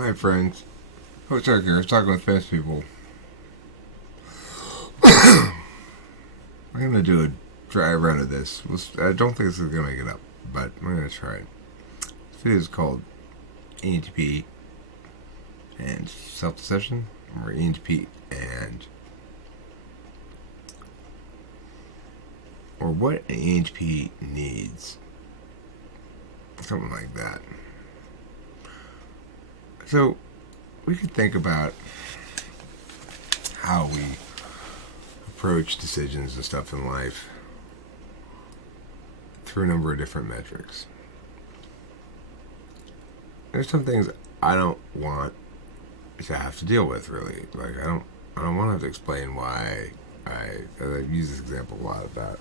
Hi, friends. What's up here? I was talking with fast people. I'm going to do a dry run of this. I don't think this is going to make it up, but I'm going to try it. This video is called ENTP and self-deception, or ENTP and... or what an ENTP needs. Something like that. So, we could think about how we approach decisions and stuff in life through a number of different metrics. There's some things I don't want to have to deal with, really. Like, I don't want to have to explain why I've used this example a lot about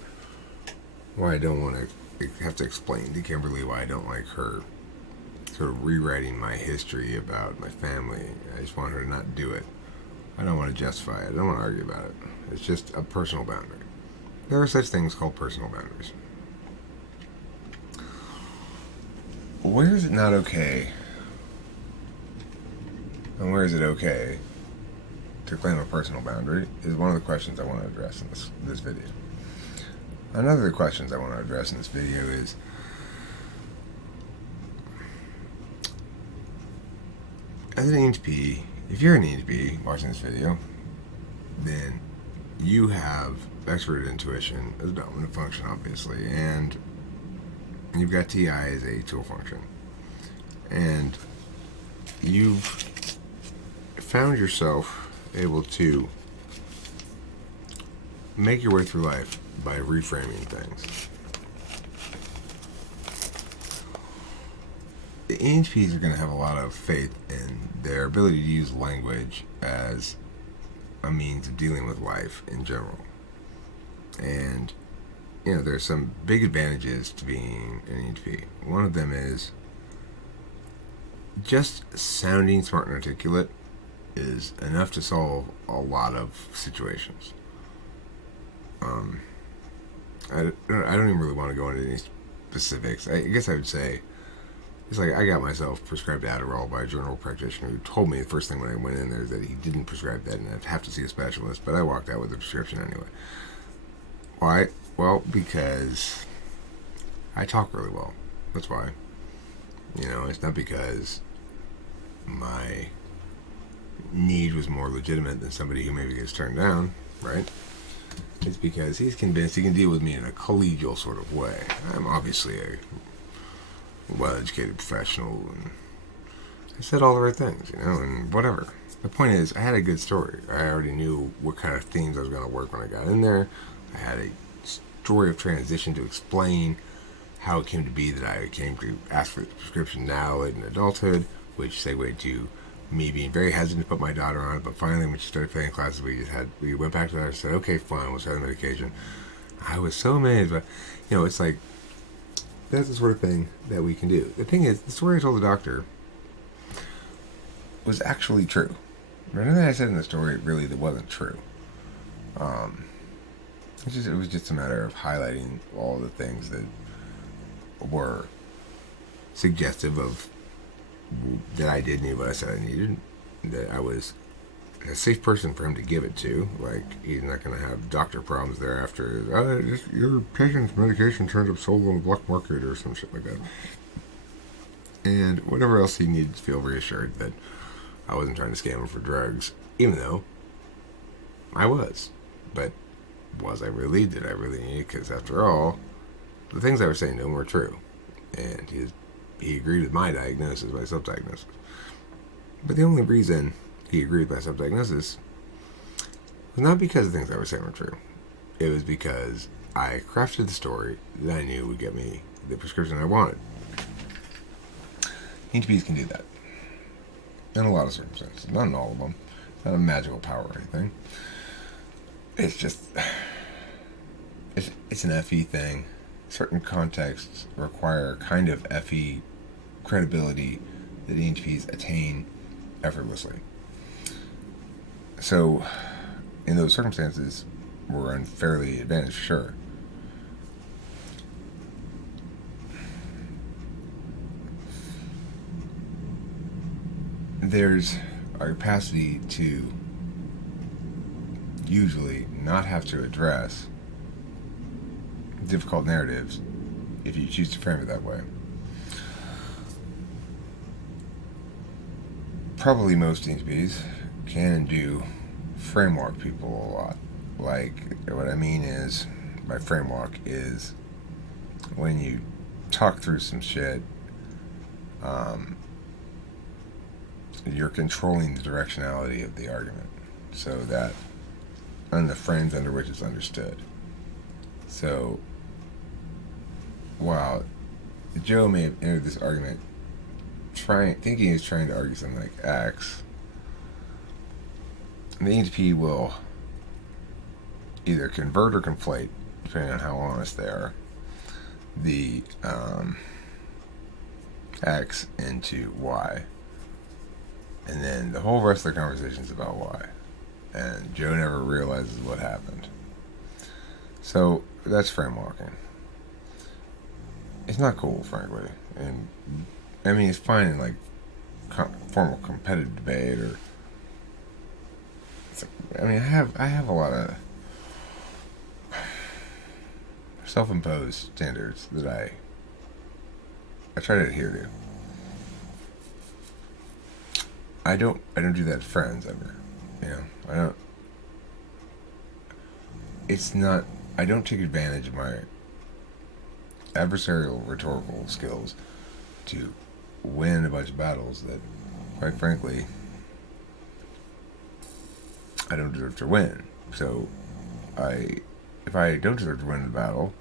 why I don't want to have to explain to Kimberly why I don't like her sort of rewriting my history about my family. I just want her to not do it. I don't want to justify it. I don't want to argue about it. It's just a personal boundary. There are such things called personal boundaries. Where is it not okay? And where is it okay to claim a personal boundary is one of the questions I want to address in this video. Another of the questions I want to address in this video is, as an ENTP, if you're an ENTP watching this video, then you have expert intuition as a dominant function, obviously, and you've got TI as a tool function. And you've found yourself able to make your way through life by reframing things. The ENTPs are going to have a lot of faith in their ability to use language as a means of dealing with life in general. And, there's some big advantages to being an ENTP. One of them is just sounding smart and articulate is enough to solve a lot of situations. I don't even really want to go into any specifics. I guess I would say, it's like I got myself prescribed Adderall by a general practitioner who told me the first thing when I went in there that he didn't prescribe that and I'd have to see a specialist, but I walked out with a prescription anyway. Why? Well, because I talk really well. That's why. It's not because my need was more legitimate than somebody who maybe gets turned down, right? It's because he's convinced he can deal with me in a collegial sort of way. I'm obviously a well-educated professional, and I said all the right things, and whatever. The point is, I had a good story. I already knew what kind of themes I was going to work when I got in there. I had a story of transition to explain how it came to be that I came to ask for the prescription now late in adulthood, which segued to me being very hesitant to put my daughter on it, but finally when she started failing classes, we went back to that and said, okay, fine, we'll start the medication. I was so amazed, but, it's like, that's the sort of thing that we can do. The thing is, the story I told the doctor was actually true. Everything I said in the story really that wasn't true. It was just a matter of highlighting all the things that were suggestive of that I did need what I said I needed, that I was a safe person for him to give it to. Like, he's not going to have doctor problems thereafter. Your patient's medication turns up sold on the black market or some shit like that. And whatever else he needed to feel reassured that I wasn't trying to scam him for drugs, even though I was. But was I really? Did I really need it? Because after all, the things I was saying to him were true. And he agreed with my diagnosis, my self-diagnosis. But the only reason he agreed with my self-diagnosis was not because the things I was saying were true. It was because I crafted the story that I knew would get me the prescription I wanted. ENTPs can do that. In a lot of circumstances. Not in all of them. It's not a magical power or anything. It's just... It's an FE thing. Certain contexts require a kind of FE credibility that ENTPs attain effortlessly. So, in those circumstances, we're unfairly advantaged, sure. there's a capacity to usually not have to address difficult narratives if you choose to frame it that way. Probably most ENTPs can and do framework people a lot. Like, what I mean is, by framework is when you talk through some shit, you're controlling the directionality of the argument so that on the frames under which it's understood. So while Joe may have entered this argument thinking he's trying to argue something like X, the ENTP will either convert or conflate, depending on how honest they are, the X into Y. And then the whole rest of the conversation is about Y. And Joe never realizes what happened. So that's frame walking. It's not cool, frankly. And I mean, it's fine in like formal competitive debate, or I mean, I have a lot of self-imposed standards that I try to adhere to. I don't do that with friends ever. You know, I don't take advantage of my adversarial rhetorical skills to win a bunch of battles that, quite frankly, I don't deserve to win. So, if I don't deserve to win the battle,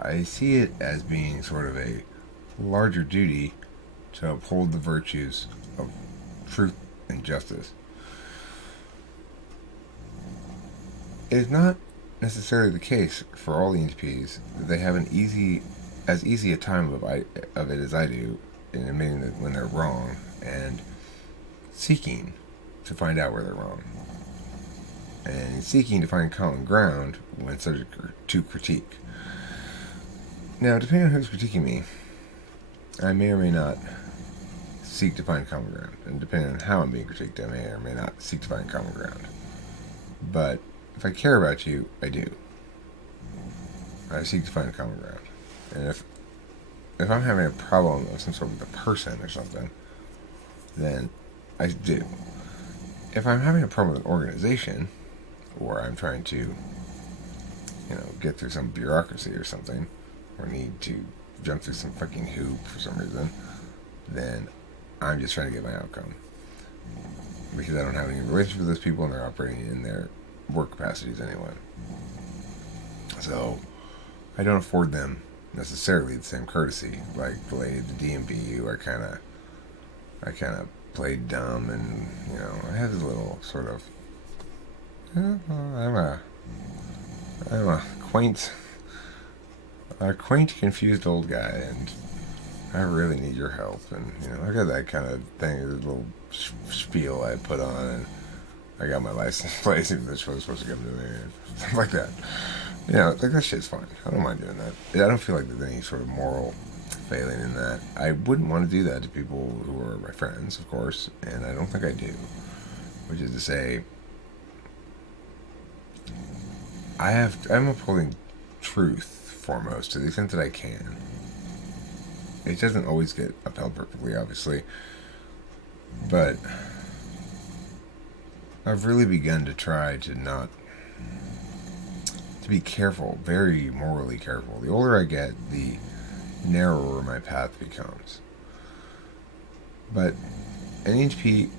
I see it as being sort of a larger duty to uphold the virtues of truth and justice. It is not necessarily the case for all the ENTPs that they have as easy a time of it as I do in admitting that when they're wrong and seeking to find out where they're wrong, and seeking to find common ground when subject to critique. Now, depending on who's critiquing me, I may or may not seek to find common ground, and depending on how I'm being critiqued, I may or may not seek to find common ground. But if I care about you, I do. I seek to find common ground. And if I'm having a problem of some sort with a person or something, then I do. If I'm having a problem with an organization, or I'm trying to, get through some bureaucracy or something, or need to jump through some fucking hoop for some reason, then I'm just trying to get my outcome. Because I don't have any relationship with those people and they're operating in their work capacities anyway. So I don't afford them necessarily the same courtesy. Like the lady at the DMVU, I kind of played dumb, and I had this little sort of I'm a quaint, confused old guy, and I really need your help. And I got that kind of thing, a little spiel I put on, and I got my license plate, even though she was supposed to come to me, and stuff like that. Like that shit's fine. I don't mind doing that. I don't feel like there's any sort of moral failing in that. I wouldn't want to do that to people who are my friends, of course, and I don't think I do. Which is to say, I'm upholding truth foremost to the extent that I can. It doesn't always get upheld perfectly, obviously, but I've really begun to try to be careful, very morally careful. The older I get, the narrower my path becomes. But an ENTP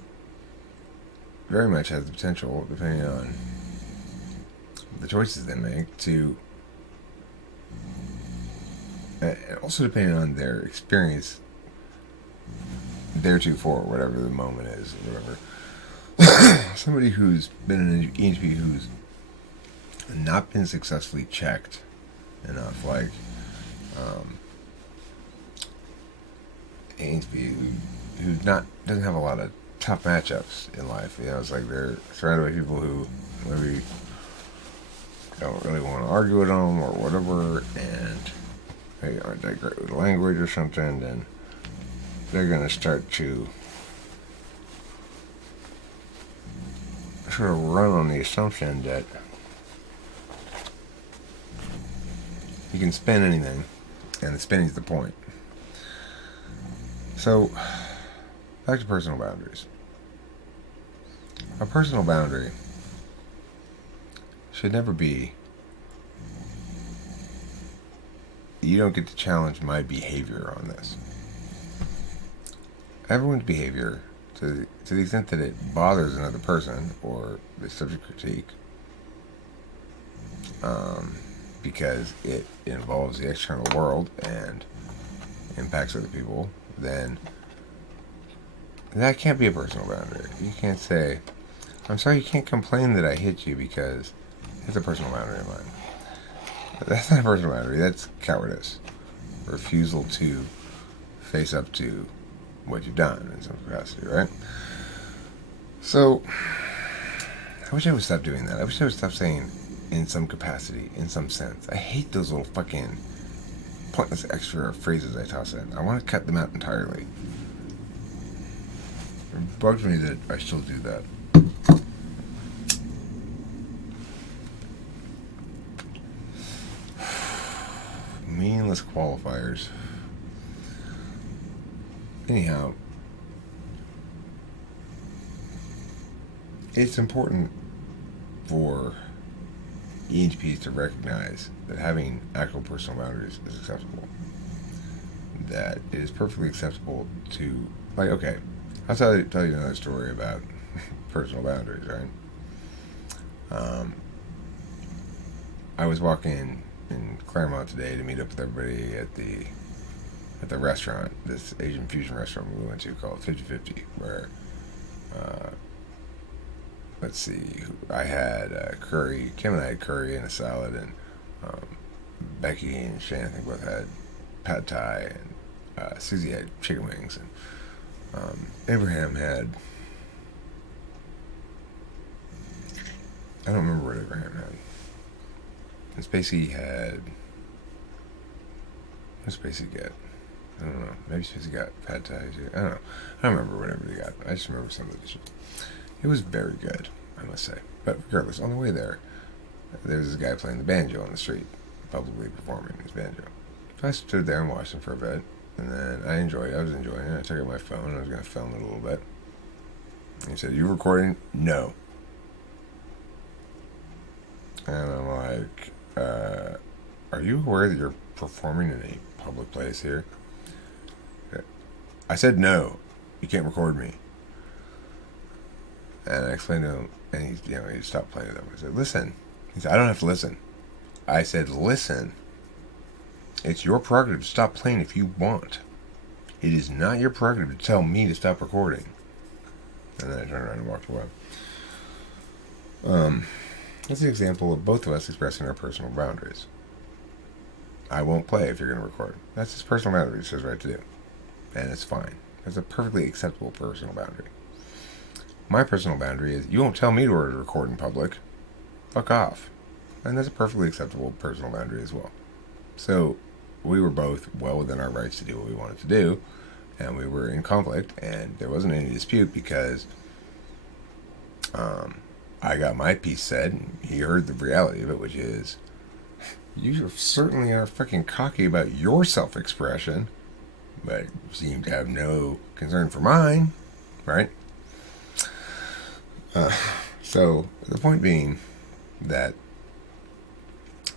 very much has the potential, depending on the choices they make, to, also depending on their experience theretofore, whatever the moment is, or whatever. Somebody who's been an ENTP who's not been successfully checked enough, like ENTP who doesn't have a lot of tough matchups in life. It's like they're surrounded by people who maybe don't really want to argue with them or whatever, and they aren't that great with language or something, then they're going to start to sort of run on the assumption that you can spin anything, and the spinning's the point. So, back to personal boundaries. A personal boundary should never be, you don't get to challenge my behavior on this. Everyone's behavior, to the extent that it bothers another person or the subject critique, because it involves the external world and impacts other people, then that can't be a personal boundary. You can't say, I'm sorry, you can't complain that I hit you because it's a personal boundary of mine. That's not a personal boundary. That's cowardice. Refusal to face up to what you've done in some capacity, right? So, I wish I would stop doing that. I wish I would stop saying in some capacity, in some sense. I hate those little fucking pointless extra phrases I toss in. I want to cut them out entirely. It bugs me that I still do that. Meaningless qualifiers. Anyhow, it's important for ENTPs to recognize that having actual personal boundaries is acceptable. That it is perfectly acceptable to, like, okay, I'll tell you another story about personal boundaries, right? I was walking in Claremont today to meet up with everybody at the restaurant, this Asian fusion restaurant we went to called 50/50, where, let's see, I had curry, Kim and I had curry and a salad, and Becky and Shane, I think, both had pad thai, and Susie had chicken wings, and Abraham had, I don't remember what Abraham had. And Spacey had, what did Spacey get? I don't know. Maybe Spacey got pad thai too. I don't know. I don't remember whatever they got. I just remember some of the dishes. It was very good, I must say. But regardless, on the way there was this guy playing the banjo on the street, publicly performing his banjo. So I stood there and watched him for a bit, and then I was enjoying it. I took out my phone, and I was going to film it a little bit. And he said, "You recording?" "No." And I'm like, are you aware that you're performing in a public place here? I said, "No, you can't record me." And I explained to him, and he stopped playing with them. I said, "Listen." He said, "I don't have to listen." I said, "Listen. It's your prerogative to stop playing if you want. It is not your prerogative to tell me to stop recording." And then I turned around and walked away. That's an example of both of us expressing our personal boundaries. I won't play if you're going to record. That's his personal boundary. It's his right to do. And it's fine. It's a perfectly acceptable personal boundary. My personal boundary is, you won't tell me to record in public. Fuck off. And that's a perfectly acceptable personal boundary as well. So, we were both well within our rights to do what we wanted to do, and we were in conflict, and there wasn't any dispute because I got my piece said, and he heard the reality of it, which is, you certainly are freaking cocky about your self-expression, but seem to have no concern for mine, right? So, the point being that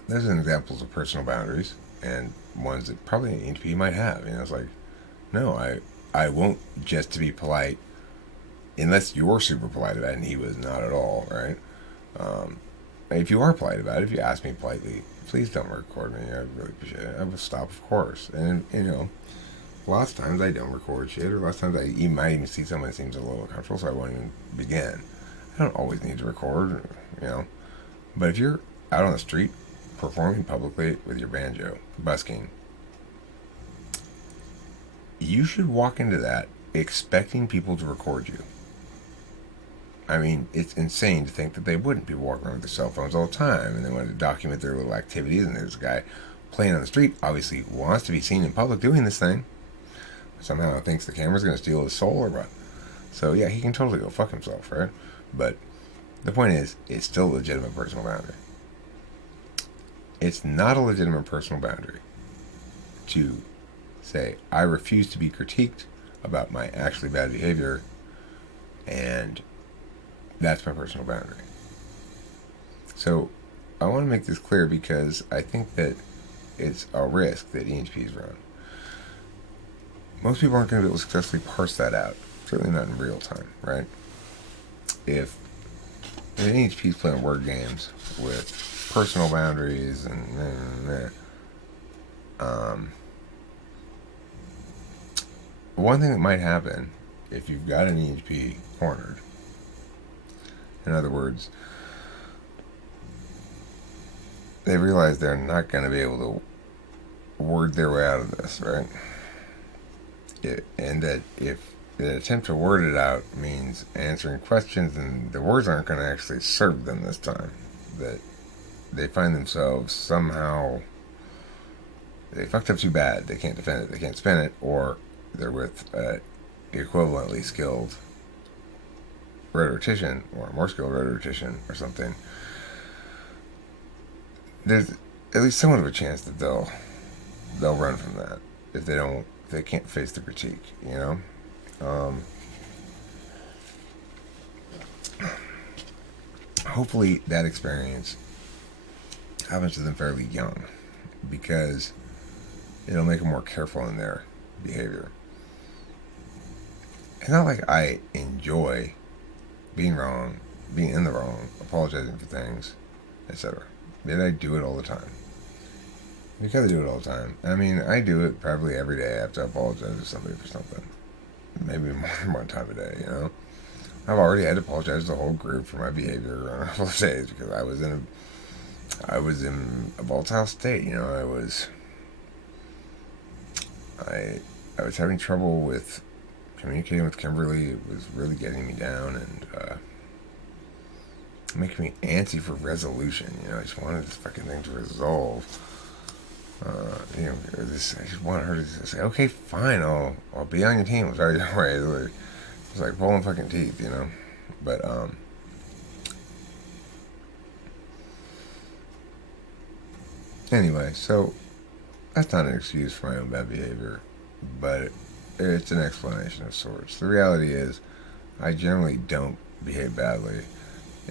those are examples of personal boundaries, and ones that probably an ENTP might have. It's like, no, I won't, just to be polite, unless you're super polite about it, and he was not at all, right? If you are polite about it, if you ask me politely, please don't record me, I really appreciate it. I will stop, of course. And, lots of times I don't record shit, or lots of times I might even see someone that seems a little uncomfortable, so I won't even begin. I don't always need to record, But if you're out on the street performing publicly with your banjo, busking, you should walk into that expecting people to record you. I mean, it's insane to think that they wouldn't. People walk around with their cell phones all the time, and they want to document their little activities, and there's a guy playing on the street, obviously wants to be seen in public doing this thing. Somehow thinks the camera's going to steal his soul or what. So, yeah, he can totally go fuck himself, right? But The point is, it's still a legitimate personal boundary. It's not a legitimate personal boundary to say, I refuse to be critiqued about my actually bad behavior, and that's my personal boundary. So I want to make this clear because I think that it's a risk that ENTPs run. Most people aren't going to be able to successfully parse that out, certainly not in real time, right? If an ENTP is playing word games with personal boundaries and one thing that might happen if you've got an ENTP cornered, in other words, they realize they're not going to be able to word their way out of this, right? And that if the attempt to word it out means answering questions and the words aren't going to actually serve them this time, that they find themselves somehow, they fucked up too bad, they can't defend it, they can't spin it, or they're with equivalently skilled rhetorician or a more skilled rhetorician or something, there's at least somewhat of a chance that they'll run from that if they can't face the critique, you know. Hopefully that experience happens to them fairly young, because it'll make them more careful in their behavior. It's not like I enjoy being wrong, being in the wrong, apologizing for things, etc. Yet I do it all the time. Because I do it all the time. I mean, I do it probably every day. I have to apologize to somebody for something. Maybe more than one time a day, you know? I've already had to apologize to the whole group for my behavior on a couple of days because I was in a volatile state, you know. I was having trouble with communicating with Kimberly. It was really getting me down and making me antsy for resolution. You know, I just wanted this fucking thing to resolve. You know, I just wanted her to say, okay, fine, I'll be on your team. I'll try your way. It's like pulling fucking teeth, you know. But anyway, so that's not an excuse for my own bad behavior, but it's an explanation of sorts. The reality is, I generally don't behave badly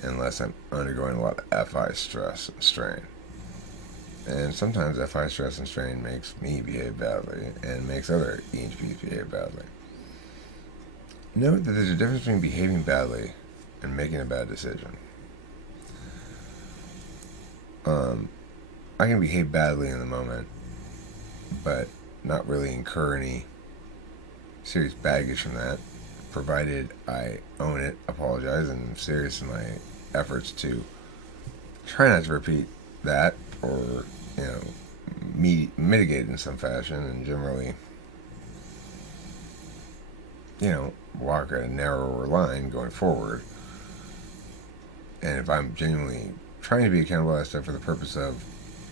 unless I'm undergoing a lot of FI stress and strain. And sometimes FI stress and strain makes me behave badly and makes other ENTPs behave badly. Note that there's a difference between behaving badly and making a bad decision. I can behave badly in the moment, but not really incur any serious baggage from that, provided I own it, apologize, and am serious in my efforts to try not to repeat that, or, you know, mitigate it in some fashion, and generally, you know, walk a narrower line going forward. And if I'm genuinely trying to be accountable to that stuff for the purpose of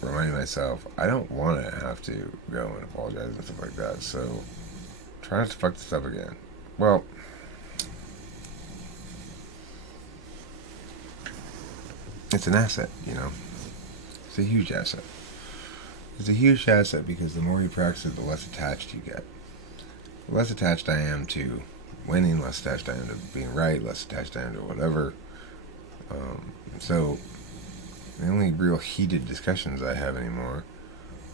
reminding myself, I don't want to have to go and apologize and stuff like that, so try not to fuck this up again. Well, it's an asset, you know. It's a huge asset. It's a huge asset because the more you practice it, the less attached you get. The less attached I am to winning, less attached I am to being right, less attached I am to whatever. So the only real heated discussions I have anymore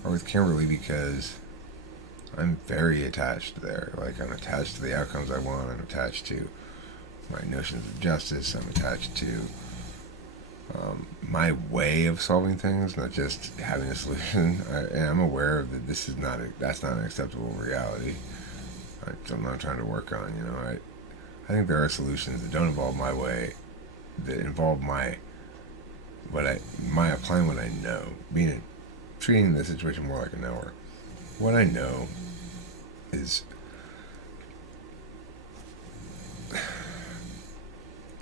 are with Kimberly, because I'm very attached there. Like, I'm attached to the outcomes I want. I'm attached to my notions of justice. I'm attached to my way of solving things, not just having a solution. And I'm aware that that's not an acceptable reality. I'm not trying to work on. You know, I think there are solutions that don't involve my way, that involve my applying what I know, treating the situation more like a knower. What I know is,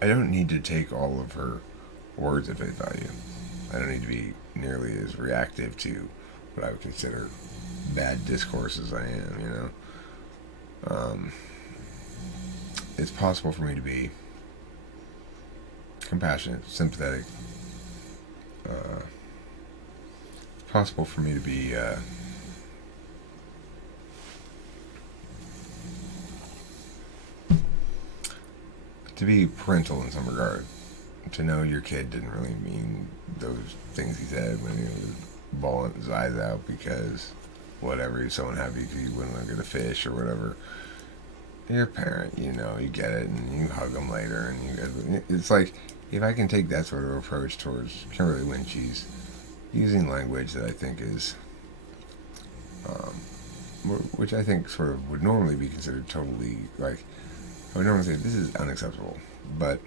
I don't need to take all of her words at face value. I don't need to be nearly as reactive to what I would consider bad discourse as I am, you know. It's possible for me to be compassionate, sympathetic. It's possible for me to be parental in some regard. To know your kid didn't really mean those things he said when he was bawling his eyes out because whatever, he's so unhappy because he wouldn't let him get a fish or whatever. You're a parent, you know, you get it, and you hug them later, and you guys. It's like if I can take that sort of approach towards Kimberly when she's using language that I think is, which I think sort of would normally be considered totally like, I would normally say this is unacceptable, but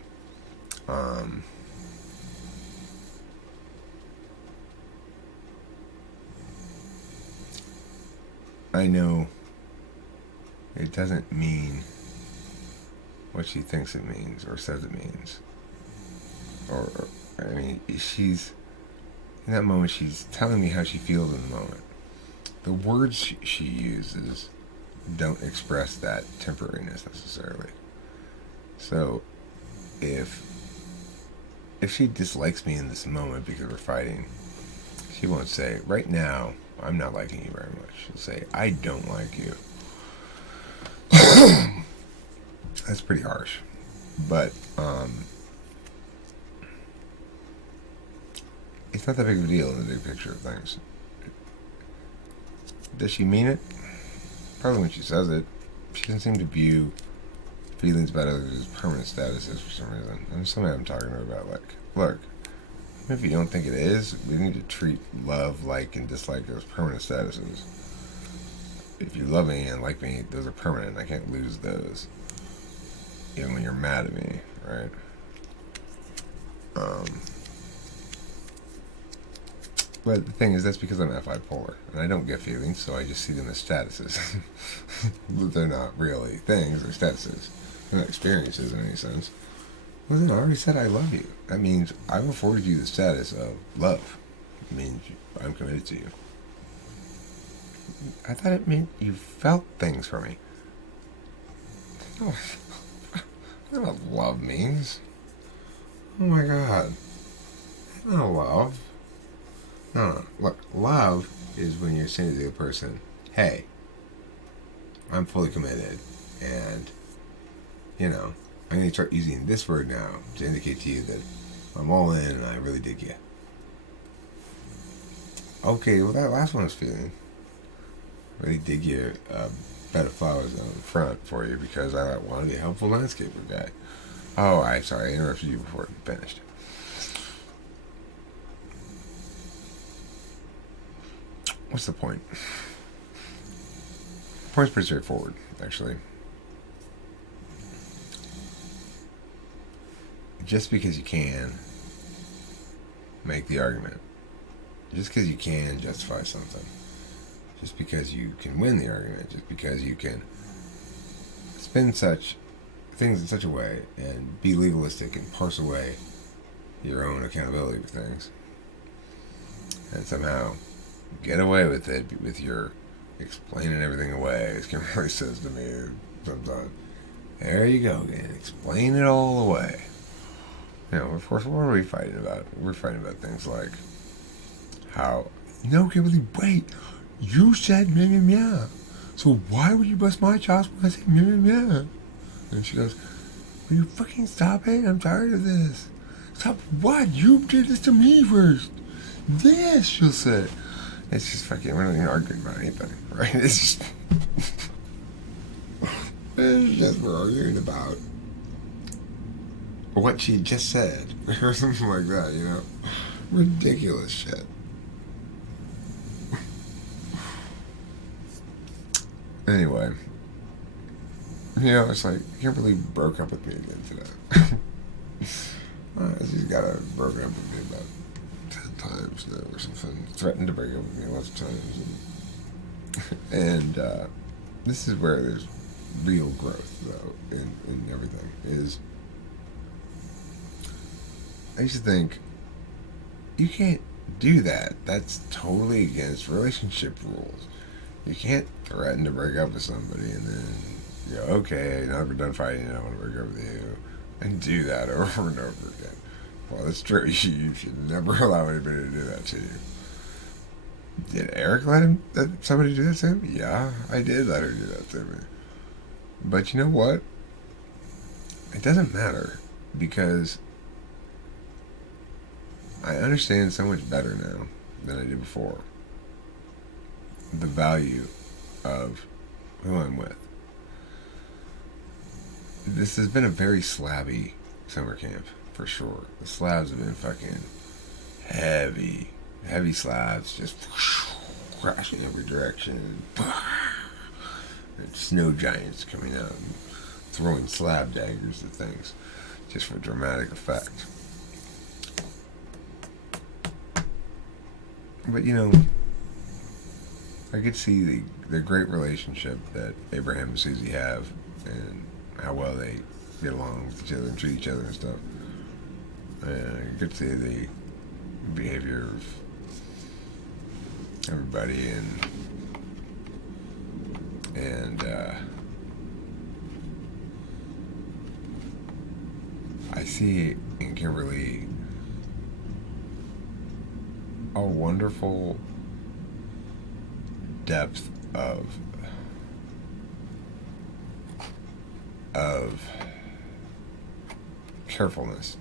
I know it doesn't mean what she thinks it means or says it means. Or I mean, she's in that moment. She's telling me how she feels in the moment. The words she uses don't express that temporariness necessarily. So, if she dislikes me in this moment because we're fighting, she won't say, right now, I'm not liking you very much. She'll say, I don't like you. That's pretty harsh. But, it's not that big of a deal in the big picture of things. Does she mean it? Probably when she says it. She doesn't seem to view feelings about others as permanent statuses for some reason. And something I'm talking to her about, like, look, if you don't think it is, we need to treat love, like, and dislike as permanent statuses. If you love me and like me, those are permanent. I can't lose those. Even when you're mad at me, right? But the thing is, that's because I'm FI polar, and I don't get feelings, so I just see them as statuses. But they're not really things, they're statuses. They're not experiences in any sense. Well, then I already said I love you. That means I've afforded you the status of love. It means I'm committed to you. I thought it meant you felt things for me. Oh, I don't know what love means. Oh my god. That's not love. No. Look, love is when you're saying to the other person, hey, I'm fully committed, and, you know, I'm going to start using this word now to indicate to you that I'm all in and I really dig you. Okay, well, that last one was feeling. Really dig you a bed of flowers on the front for you because I want to be a helpful landscaper guy. Oh, I'm sorry, I interrupted you before it finished. What's the point? The point's pretty straightforward, actually. Just because you can make the argument, just because you can justify something, just because you can win the argument, just because you can spin such things in such a way and be legalistic and parse away your own accountability for things, and somehow get away with it with your explaining everything away, as Kimberly says to me sometimes. There you go again, explain it all away. You know, of course, what are we fighting about? We're fighting about things like how, no, Kimberly, wait, you said meh, meh, meh. So why would you bust my chops when I say meh, meh, meh? And she goes, will you fucking stop it? I'm tired of this. Stop what? You did this to me first. This, she'll say. It's just fucking, we're not even arguing about anything, right? It's just we're arguing about what she just said, or something like that, you know? Ridiculous shit. Anyway, you know, it's like, Kimberly broke up with me again today. She's got broken up with me about 10 times now or something. Threatened to break up with me lots of times. And this is where there's real growth, though, in everything, is I used to think, you can't do that. That's totally against relationship rules. You can't threaten to break up with somebody and then go, okay, now that we're done fighting, I want to break up with you, and do that over and over again. Well, that's true. You should never allow anybody to do that to you. Did Eric let somebody do that to him? Yeah, I did let her do that to me. But you know what? It doesn't matter because I understand so much better now than I did before the value of who I'm with. This has been a very slabby summer camp, for sure. The slabs have been fucking heavy. Heavy slabs just crashing every direction. And snow giants coming out and throwing slab daggers at things just for dramatic effect. But you know, I could see the great relationship that Abraham and Susie have and how well they get along with each other and treat each other and stuff. And I could see the behavior of everybody and I see in Kimberly a wonderful depth of carefulness,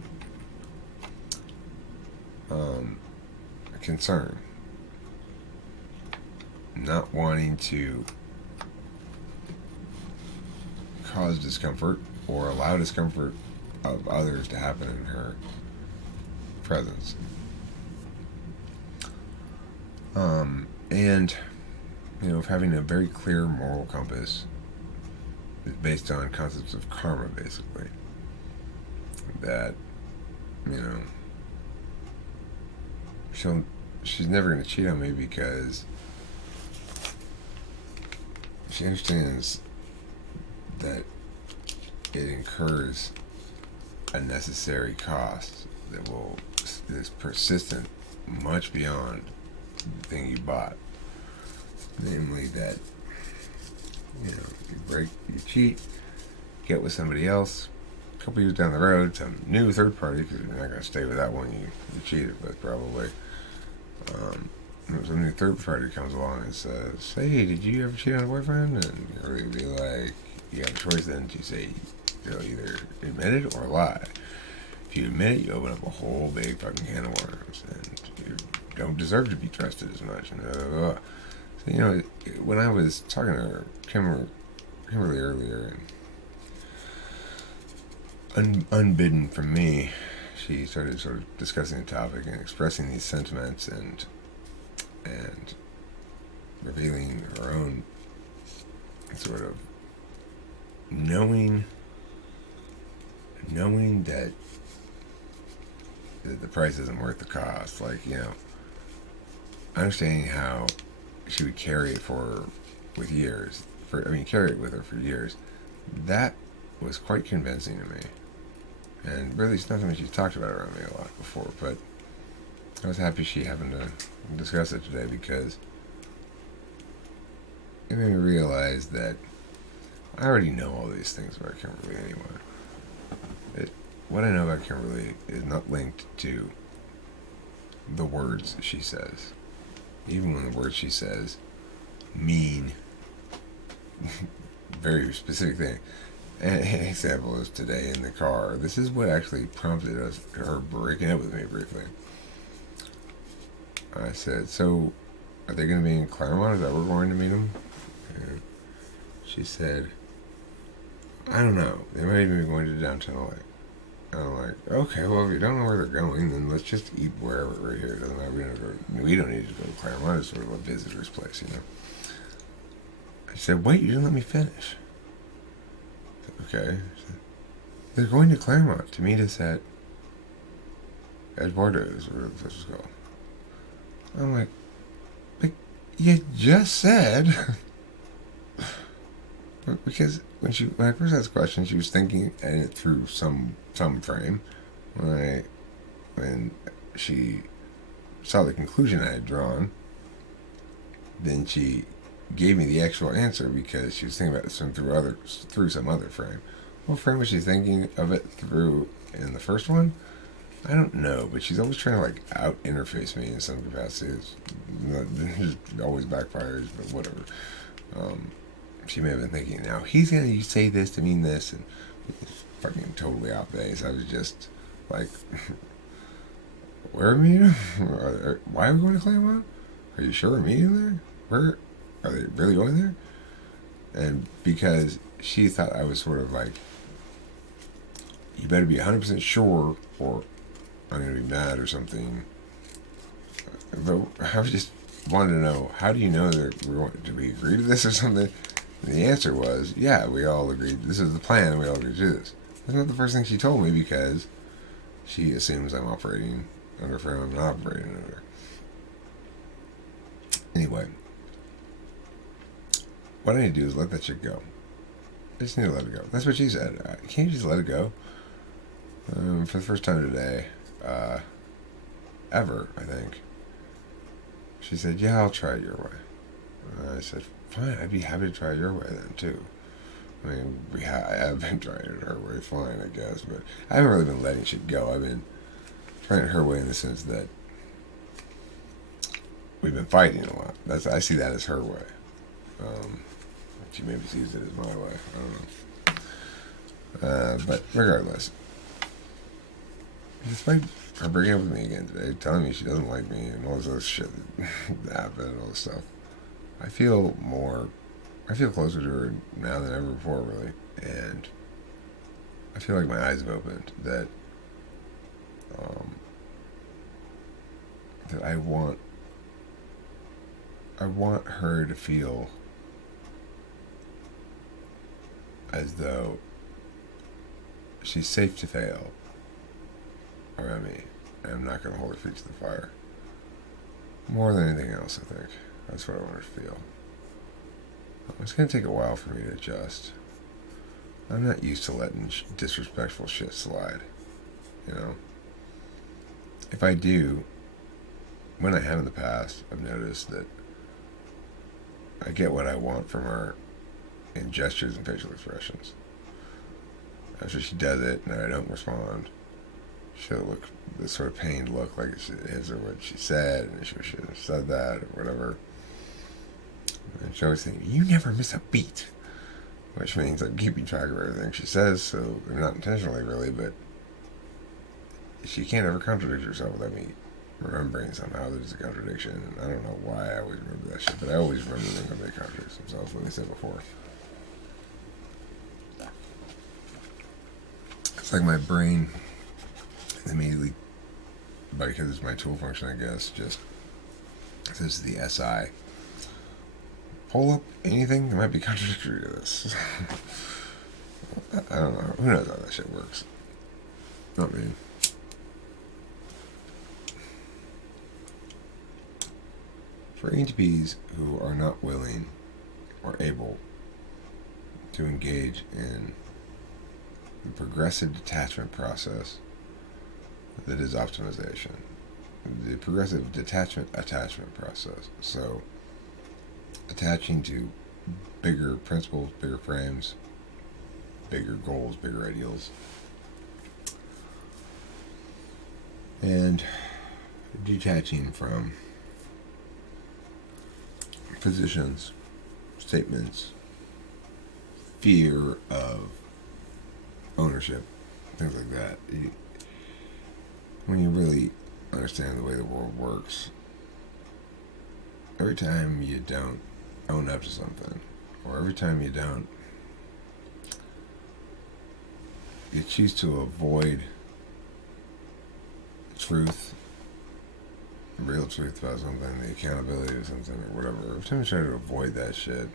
concern, not wanting to cause discomfort or allow discomfort of others to happen in her presence. And, you know, of having a very clear moral compass is based on concepts of karma, basically. That, you know, she's never going to cheat on me because she understands that it incurs a necessary cost that is persistent much beyond the thing you bought. Namely that, you know, you cheat, get with somebody else, a couple years down the road, some new third party, because you're not going to stay with that one you cheated with, probably. Some new third party comes along and says, hey, did you ever cheat on a boyfriend? And you'll be like, you have a choice then to say, you'll either admit it or lie. If you admit it, you open up a whole big fucking can of worms, and you don't deserve to be trusted as much. And So, you know, when I was talking to her, Kimberly earlier, and unbidden from me, she started sort of discussing the topic and expressing these sentiments and revealing her own sort of knowing that the price isn't worth the cost. Like, you know, understanding how she would carry it carry it with her for years. That was quite convincing to me. And really, it's not something she's talked about around me a lot before, but I was happy she happened to discuss it today because it made me realize that I already know all these things about Kimberly anyway. What I know about Kimberly is not linked to the words she says. Even when the words she says mean very specific thing. And an example is today in the car. This is what actually prompted her breaking up with me briefly. I said, so are they going to be in Claremont? Is that where we're going to meet them? And she said, I don't know. They might even be going to downtown LA. And I'm like, okay, well, if you don't know where they're going, then let's just eat wherever right here. It doesn't matter. We don't need to go to Claremont. It's sort of a visitor's place, you know. I said, wait, you didn't let me finish. I said, okay. Said, they're going to Claremont to meet us at Eduardo's, or whatever the place was called. I'm like, but you just said. Because when I first asked the question, she was thinking it through some frame. When she saw the conclusion I had drawn, then she gave me the actual answer because she was thinking about it through some other frame. What frame was she thinking of it through in the first one? I don't know, but she's always trying to like out interface me in some capacity. It always backfires, but whatever. She may have been thinking, now he's gonna say this to mean this, and it's fucking totally off base. I was just like, where are we meeting? Why are we going to Claremont? Are you sure we're meeting there? Where are they really going there? And because she thought I was sort of like, you better be 100% sure, or I'm going to be mad or something. But I just wanted to know, how do you know that did we agree to this or something? And the answer was, yeah, we all agreed. This is the plan, and we all agreed to do this. That's not the first thing she told me, because she assumes I'm operating under a firm I'm not operating under. Anyway, what I need to do is let that shit go. I just need to let it go. That's what she said. Can't you just let it go? For the first time today, ever, I think, she said, yeah, I'll try it your way. And I said, fine, I'd be happy to try it your way then, too. I mean, I have been trying it her way, fine, I guess, but I haven't really been letting shit go. I've been trying it her way in the sense that we've been fighting a lot. I see that as her way. She maybe sees it as my way. I don't know. But regardless, despite her breaking up with me again today, telling me she doesn't like me and all this other shit that happened and all this stuff, I feel closer to her now than ever before, really. And I feel like my eyes have opened that that I want her to feel as though she's safe to fail around me, and I'm not going to hold her feet to the fire. More than anything else, I think. That's what I want her to feel. It's going to take a while for me to adjust. I'm not used to letting disrespectful shit slide, you know? If I do, when I have in the past, I've noticed that I get what I want from her in gestures and facial expressions. After she does it and I don't respond, she'll look this sort of pained look, like it is or what she said, and she should have said that or whatever. And she always thinks, you never miss a beat, which means I'm keeping track of everything she says, so not intentionally really, but she can't ever contradict herself without me remembering somehow there's a contradiction. And I don't know why I always remember that shit, but I always remember when somebody contradicts themselves, like I said before. It's like my brain immediately, because it's my tool function, I guess, just says the SI. Pull up anything that might be contradictory to this. I don't know. Who knows how that shit works? Not me. For ENTPs who are not willing or able to engage in the progressive detachment process that is optimization. The progressive detachment attachment process. So, attaching to bigger principles, bigger frames, bigger goals, bigger ideals. And detaching from positions, statements, fear of ownership, things like that. When you really understand the way the world works, every time you don't own up to something, or every time you choose to avoid truth, real truth about something, the accountability of something, or whatever, every time you try to avoid that shit,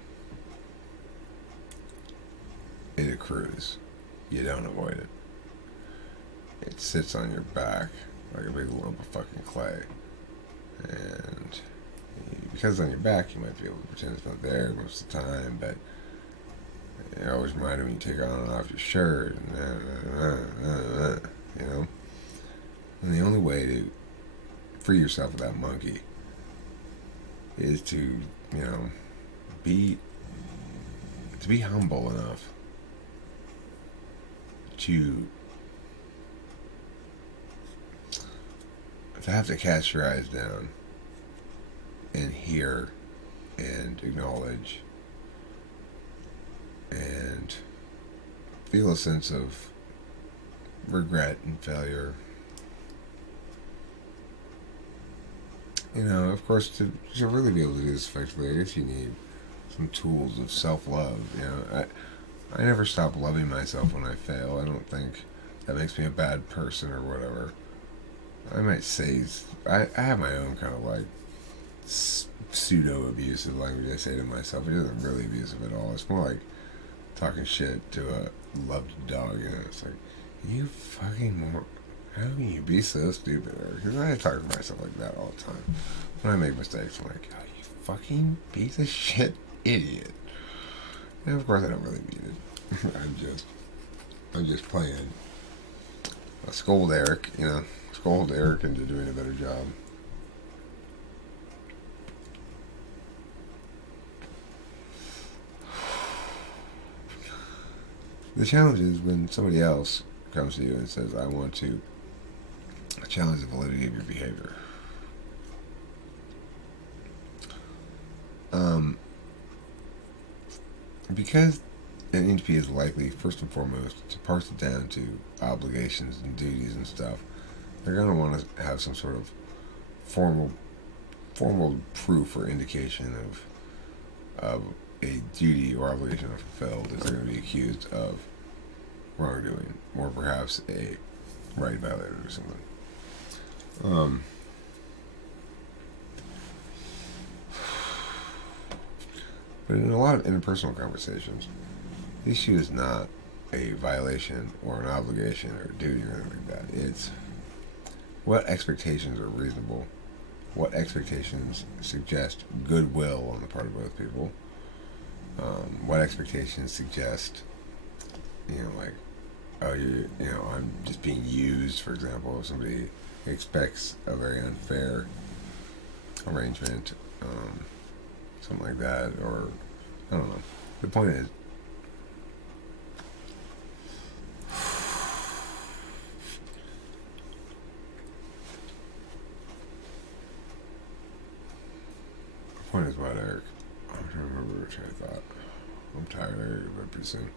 it accrues. You don't avoid it. It sits on your back like a big lump of fucking clay. And because it's on your back, you might be able to pretend it's not there most of the time, but it always reminds you when you take it on and off your shirt, and you know? And the only way to free yourself of that monkey is to, you know, be humble enough to to have to cast your eyes down and hear and acknowledge and feel a sense of regret and failure. Of course, to really be able to do this effectively, I guess you need some tools of self-love. I never stop loving myself when I fail. I don't think that makes me a bad person or whatever. I might say, I have my own kind of like pseudo-abusive language I say to myself. It isn't really abusive at all. It's more like talking shit to a loved dog. It's like, you fucking how can you be so stupid? Because I talk to myself like that all the time. When I make mistakes, I'm like, oh, you fucking piece of shit idiot. And of course I don't really mean it. I'm just playing. Scold Eric into doing a better job. The challenge is when somebody else comes to you and says, I want to challenge the validity of your behavior. Because an ENTP is likely, first and foremost, to parse it down to obligations and duties and stuff, they're going to want to have some sort of formal proof or indication of a duty or obligation unfulfilled is they're going to be accused of wrongdoing, or perhaps a right violated or something. But in a lot of interpersonal conversations, the issue is not a violation or an obligation or a duty or anything like that. It's what expectations are reasonable, what expectations suggest goodwill on the part of both people, what expectations suggest, like, oh, I'm just being used, for example, if somebody expects a very unfair arrangement, something like that, or, I don't know. The point is, what, Eric? I'm trying to remember which I thought. I'm tired. I gotta go to bed pretty soon.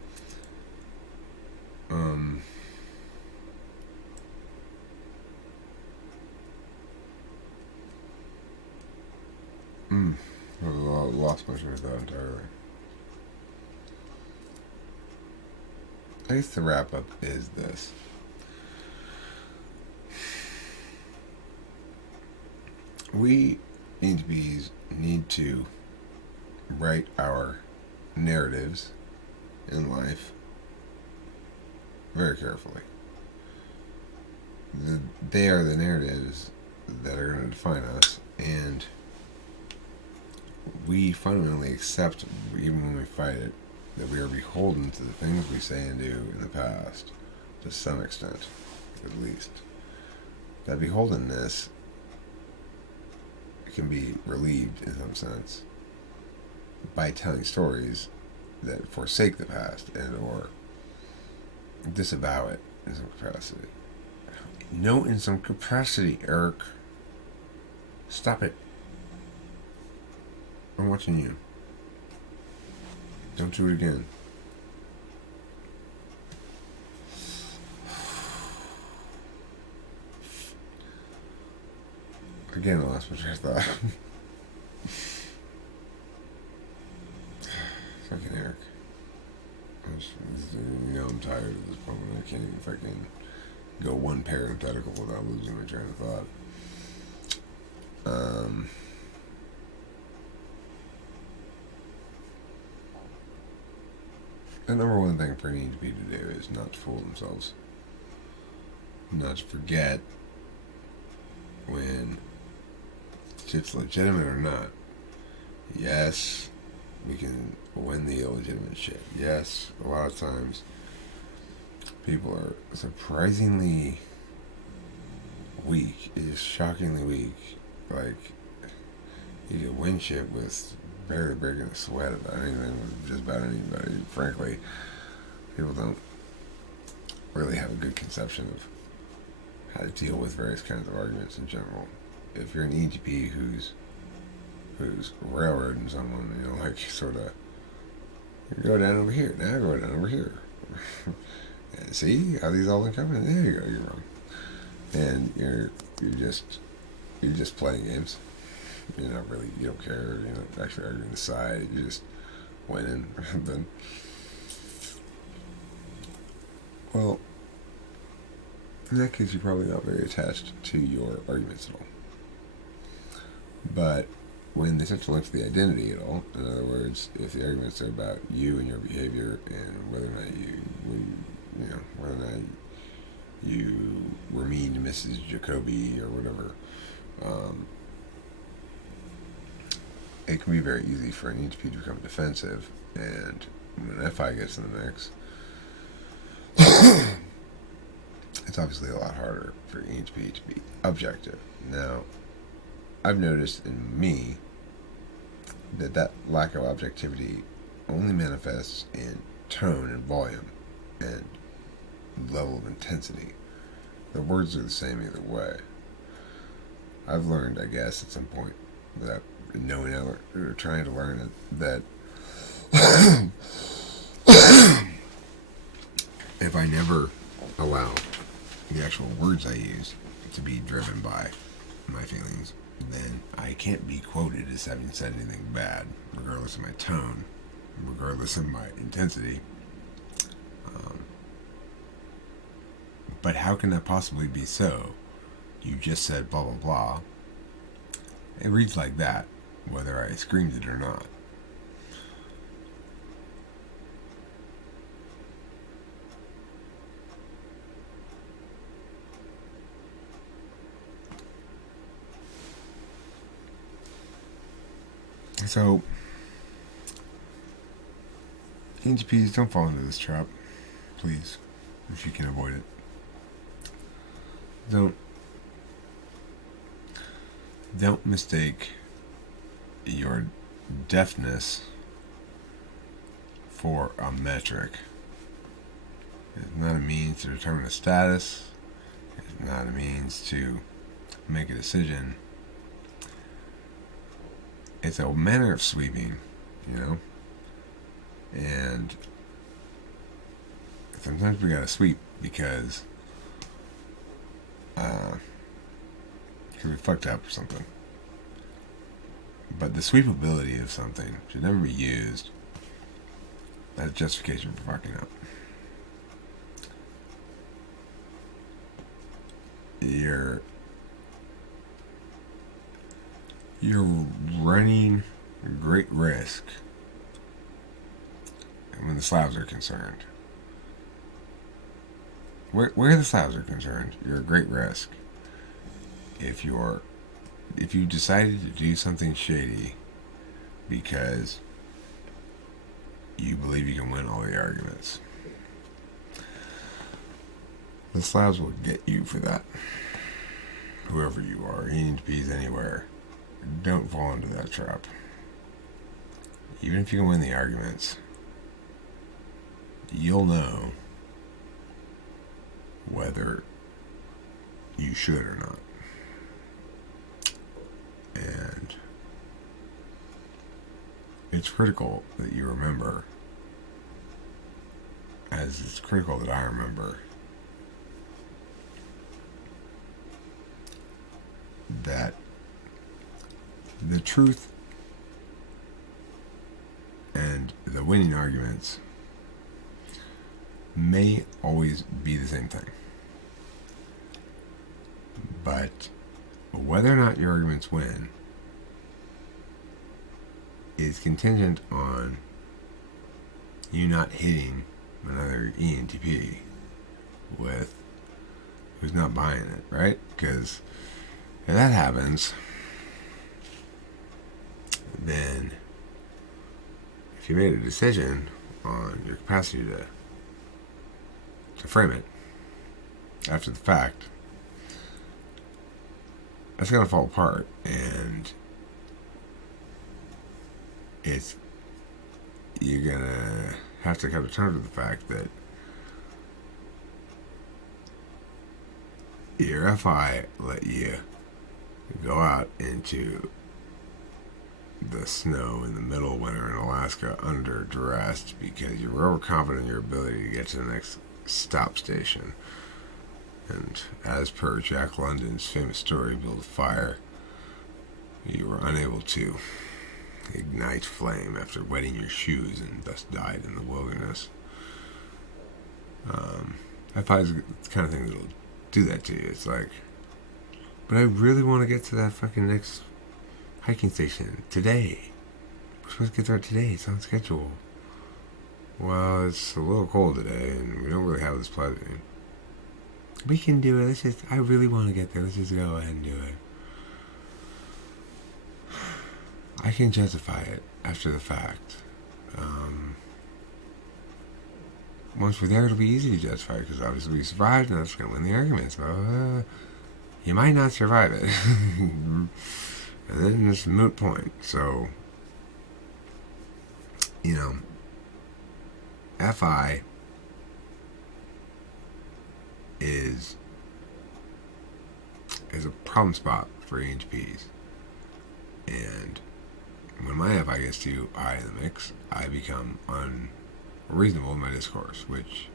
I lost my train of thought entirely. I guess the wrap up is this. We need to write our narratives in life very carefully. They are the narratives that are going to define us, and we fundamentally accept, even when we fight it, that we are beholden to the things we say and do in the past, to some extent, at least. That beholdenness can be relieved, in some sense, by telling stories that forsake the past and or disavow it in some capacity. No, in some capacity, Eric. Stop it. I'm watching you. Don't do it again. Again, I lost my train of thought. Fucking Eric. I'm tired at this point. I can't even fucking go one parenthetical without losing my train of thought. The number one thing for an ENTP to do is not to fool themselves. Not to forget when shit's legitimate or not. Yes, we can win the illegitimate shit. Yes, a lot of times people are surprisingly weak. It is shockingly weak. Like, you can win shit with barely breaking a sweat about anything, just about anybody. Frankly, people don't really have a good conception of how to deal with various kinds of arguments in general. If you're an ENTP who's railroading someone, like sort of, you go down over here, now go down over here. And see how these all come in? There you go, you're wrong. And you're just playing games. You're not really, you don't care, you're not actually arguing the side, you're just winning or something. Well, in that case, you're probably not very attached to your arguments at all. But when they start to link to the identity at all, in other words, if the arguments are about you and your behavior and whether or not whether or not you were mean to Mrs. Jacoby or whatever, it can be very easy for an ENTP to become defensive, and when FI gets in the mix, it's obviously a lot harder for ENTP to be objective. Now, I've noticed in me that lack of objectivity only manifests in tone and volume and level of intensity. The words are the same either way. I've learned, I guess, at some point, without knowing or trying to learn it, that if I never allow the actual words I use to be driven by my feelings, then I can't be quoted as having said anything bad, regardless of my tone, regardless of my intensity. But how can that possibly be so? You just said blah blah blah. It reads like that, whether I screamed it or not. So, ENTPs, don't fall into this trap, please, if you can avoid it. Don't mistake your deafness for a metric. It's not a means to determine a status. It's not a means to make a decision. It's a manner of sweeping, and sometimes we gotta sweep because we fucked up or something. But the sweepability of something should never be used as justification for fucking up. You're running great risk when the Slavs are concerned. Where the Slavs are concerned, you're at great risk. If you decided to do something shady because you believe you can win all the arguments, the Slavs will get you for that. Whoever you are, ENTPs anywhere, don't fall into that trap. Even if you can win the arguments, you'll know whether you should or not. And it's critical that you remember, as it's critical that I remember, that the truth and the winning arguments may always be the same thing. But whether or not your arguments win is contingent on you not hitting another ENTP who's not buying it, right? Because if that happens, then if you made a decision on your capacity to frame it after the fact, it's going to fall apart, and you're going to have to come to terms with the fact that your FI let you go out into the snow in the middle of winter in Alaska under duress because you were overconfident in your ability to get to the next stop station. And as per Jack London's famous story, Build a Fire, you were unable to ignite flame after wetting your shoes and thus died in the wilderness. FI is the kind of thing that'll do that to you. It's like, but I really want to get to that fucking next hiking station today. We're supposed to get there today. It's on schedule. Well, it's a little cold today, and we don't really have this pleasure. We can do it. I really want to get there. Let's just go ahead and do it. I can justify it after the fact. Once we're there, it'll be easy to justify it because obviously we survived, and that's going to win the arguments. But you might not survive it. And then it's a moot point. So, FI is a problem spot for ENTPs. And when my FI gets too high in the mix, I become unreasonable in my discourse, which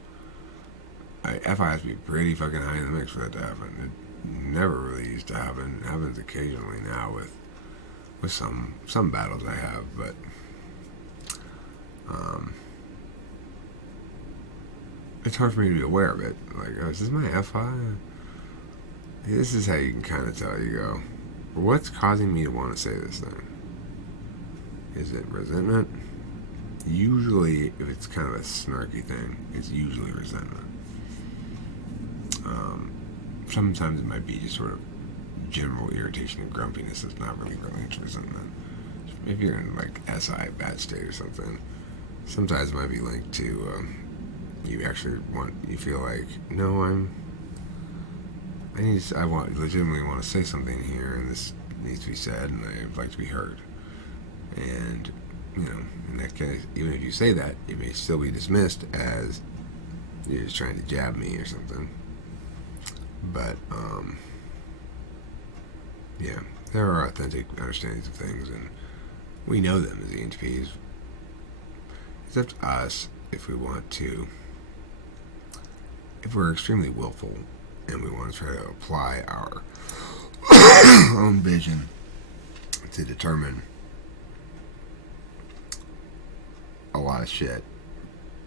FI has to be pretty fucking high in the mix for that to happen. It never really used to happen. It happens occasionally now with some battles I have, but it's hard for me to be aware of it. Like, oh, is this my FI? This is how you can kind of tell. You go, well, what's causing me to want to say this thing? Is it resentment? Usually, if it's kind of a snarky thing, it's usually resentment. Sometimes it might be just sort of general irritation and grumpiness that's not really related to resentment. If you're in like SI, bad state or something, sometimes it might be linked to you feel like, no, I legitimately want to say something here, and this needs to be said, and I'd like to be heard. And, in that case, even if you say that, it may still be dismissed as you're just trying to jab me or something. But, yeah, there are authentic understandings of things, and we know them as ENTPs. It's up to us if we want to, if we're extremely willful and we want to try to apply our own vision to determine a lot of shit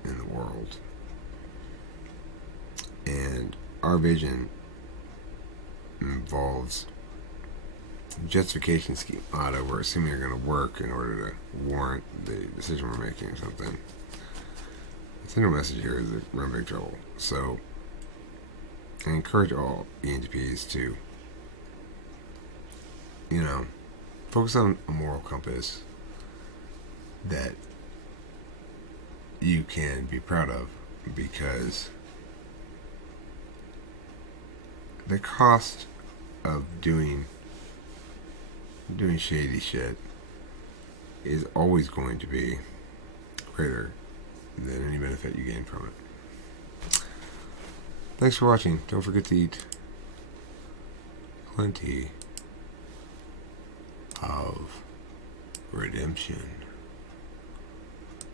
in the world. And our vision involves justification schemata we're assuming are going to work in order to warrant the decision we're making or something. The central message here is that we're in big trouble. So I encourage all ENTPs to, focus on a moral compass that you can be proud of, because the cost of doing shady shit is always going to be greater than any benefit you gain from it. Thanks for watching. Don't forget to eat plenty of redemption.